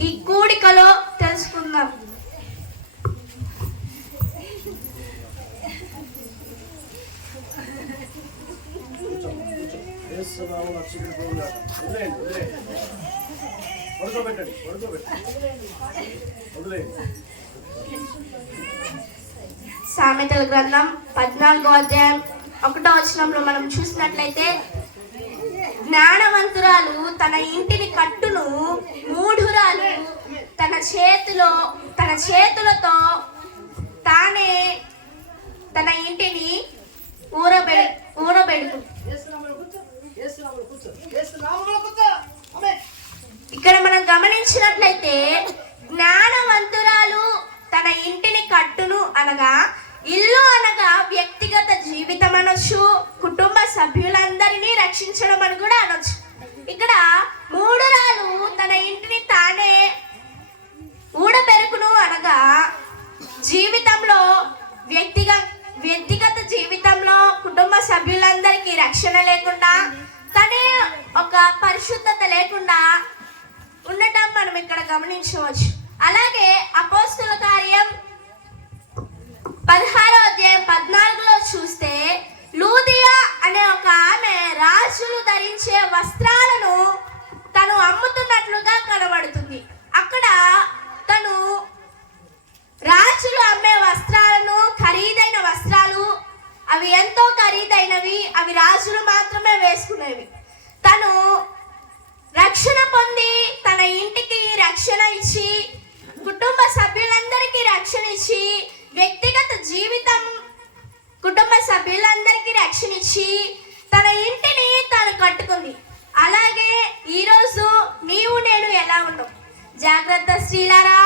ఈ- కూడికలో తెలుసుకుందాం. పడుకోబెట్టండి సామెతల గ్రంథం పద్నాలుగో అధ్యాయం ఒకటో వచనంలో మనం చూసినట్లయితే ధనవంతురాలు తన ఇంటిని కట్టును. మూఢురాలు తన చేతిలో తన చేతులతో తానే తన ఇంటిని ఊరబెడు ఊరబెడు ఇక్కడ మనం గమనించినట్లయితే జ్ఞానవంతురాలు తన ఇంటిని కట్టును అనగా ఇల్లు అనగా వ్యక్తిగత జీవితం అనొచ్చు కుటుంబ సభ్యులందరినీ రక్షించడం అని కూడా అనొచ్చు. ఇక్కడ మూడు రాలు తన ఇంటిని తానే ఊడబెరుకును అనగా జీవితంలో వ్యక్తిగత వ్యక్తిగత జీవితంలో కుటుంబ సభ్యులందరికీ రక్షణ లేకుండా తనే ఒక పరిశుద్ధత లేకుండా ఉండటం మనం ఇక్కడ గమనించవచ్చు. అలాగే అపోస్తుల కార్యం పదహారో అధ్యాయం పద్నాలుగు చూస్తే లూదియా అనే ఒక ఆమె రాజులు ధరించే వస్త్రాలను తను అమ్ముతున్నట్లుగా కనబడుతుంది. అక్కడ తను రాజులు అమ్మే వస్త్రాలను ఖరీదైన వస్త్రాలు అవి ఎంతో ఖరీదైనవి అవి రాజులు మాత్రమే వేసుకునేవి. తను రక్షణ పొంది తన ఇంటికి రక్షణ ఇచ్చి కుటుంబ సభ్యులందరికీ రక్షణ ఇచ్చి వ్యక్తిగత జీవితం కుటుంబ సభ్యులందరికీ రక్షణ ఇచ్చి తన ఇంటిని తాను కట్టుకుంది అలాగే ఈరోజు నీవు నేను ఎలా ఉన్నాం జాగ్రత్త స్త్రీలారా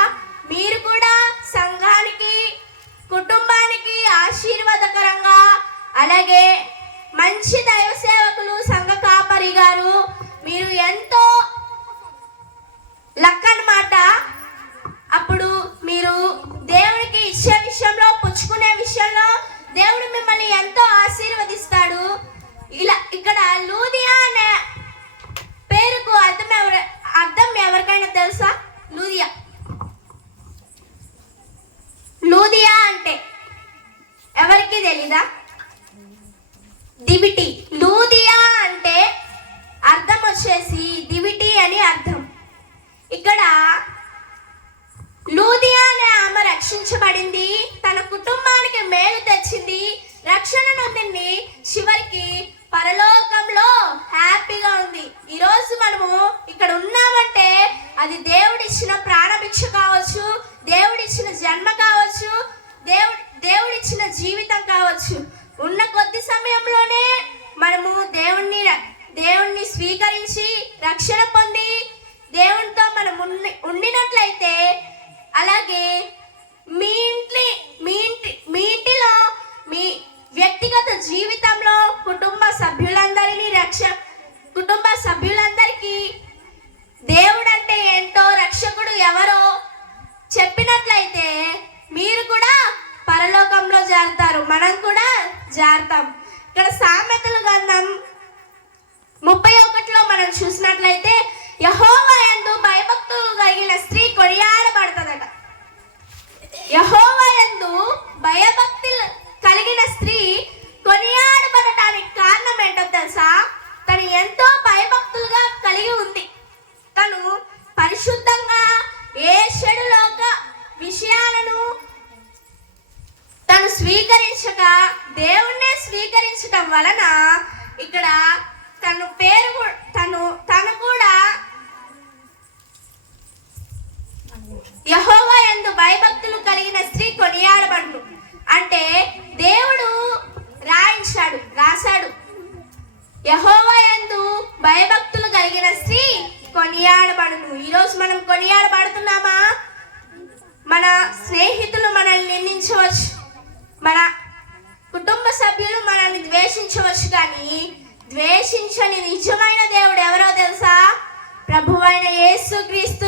మీరు కూడా సంఘానికి కుటుంబానికి ఆశీర్వాదకరంగా అలాగే మంచి దైవ సేవకులు సంఘ కాపరి గారు దివిటి. లూదియా అంటే అర్థం వచ్చేసి దివిటి అని అర్థం. ఇక్కడ లూదియా అనే ఆమె రక్షించబడింది. తన కుటుంబానికి మేలు తెచ్చింది. రక్షణ నొందింది చివరికి పరలోకంలో హ్యాపీగా ఉంది. ఈరోజు మనము ఇక్కడ ఉన్నామంటే అది దేవుడిచ్చిన ప్రాణభిక్ష కావచ్చు దేవుడిచ్చిన జన్మ కావచ్చు దేవుడి దేవుడిచ్చిన జీవితం కావచ్చు. ఉన్న కొద్ది సమయంలోనే మనము దేవుణ్ణి దేవుణ్ణి స్వీకరించి రక్షణ పొంది దేవునితో మనం ఉండి ఉండినట్లయితే అలాగే మీ ఇంటి మీ ఇంటి మీ ఇంటిలో మీ వ్యక్తిగత జీవితంలో కుటుంబ సభ్యులందరినీ రక్ష కుటుంబ సభ్యులందరికీ దేవుడు అంటే ఏంటో రక్షకుడు ఎవరో చెప్పినట్లయితే మీరు కూడా పరలోకంలో చేరుతారు మనం కూడా జారుతాం ఇక్కడ సామెతలు గంధం ముప్పై ఒకటిలో మనం చూసినట్లయితే యహోవా ఎందు స్వీకరించటం వలన ఇక్కడ తను పేరు తను తను కూడా యహోవా ఎందు భయభక్తులు కలిగిన స్త్రీ కొనియాడబడు అంటే దేవుడు రాయించాడు రాశాడు. యహోవా ఎందు భయభక్తులు కలిగిన స్త్రీ కొనియాడబడును. ఈరోజు మనం కొనియాడబడుతున్నామా? మన స్నేహితులు మనల్ని నిందించవచ్చు. మన కుటుంబ సభ్యులు మనల్ని ద్వేషించవచ్చు కానీ ద్వేషించని నిజమైన దేవుడు ఎవరో తెలుసా? ప్రభువైన యేసుక్రీస్తు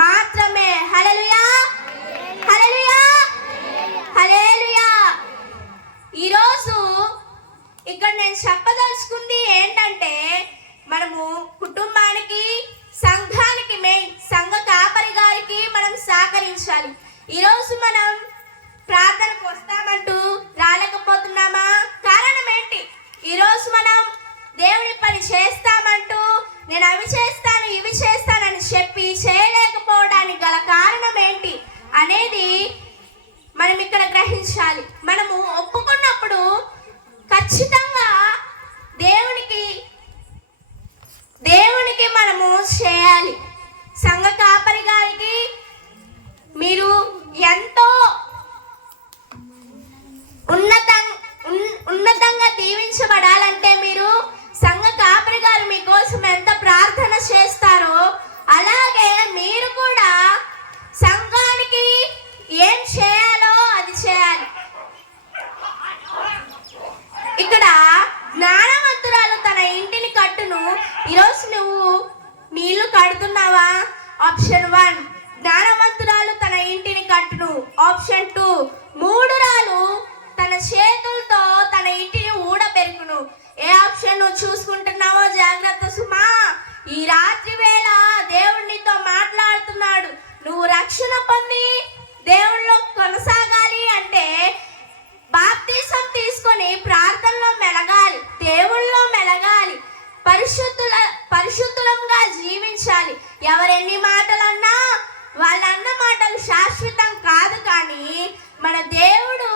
మాత్రమే. హలలుయా హలలుయా హలేలుయా ఈరోజు ఇక్కడ నేను చెప్పదలుచుకుంది ఏంటంటే మనము కుటుంబానికి సంఘానికి మెయిన్ సంఘ కాపరి గారికి మనం సహకరించాలి. ఈరోజు మనం అనేది మనం ఇక్కడ గ్రహించాలి. నీళ్ళు కడుతున్నావా? Option one. జ్ఞానవంతురాలు తన ఇంటిని కట్టును. Option two. మూడు రాలు తన చేతులతో తన ఇంటిని ఊడబెరుకును. ఏ ఆప్షన్ నువ్వు చూసుకుంటున్నావో జాగ్రత్త సుమా. ఈ రాత్రి వేళ దేవుడు నీతో మాట్లాడుతున్నాడు. నువ్వు రక్షణ పొంది దేవుళ్ళు కొనసాగాలి అంటే బాప్తీసం తీసుకొని ప్రార్థనలో మెలగాలి. ఎవరెన్ని మాటలన్నా వాళ్ళన్న మాటలు శాశ్వతం కాదు కానీ మన దేవుడు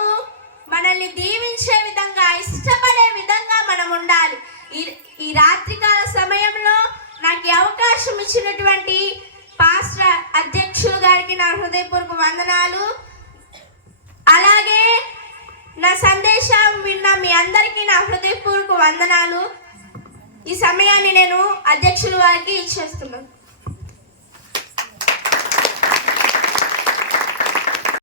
మనల్ని దీవించే విధంగా ఇష్టపడే విధంగా మనం ఉండాలి. ఈ ఈ రాత్రికాల సమయంలో నాకు అవకాశం ఇచ్చినటువంటి పాస్టర్ అధ్యక్షుడు గారికి నా హృదయపూర్వక వందనాలు. అలాగే నా సందేశం విన్న మీ అందరికీ నా హృదయపూర్వక వందనాలు. ఈ సమయాన్ని నేను అధ్యక్షుల వారికి ఇచ్చేస్తున్నాను.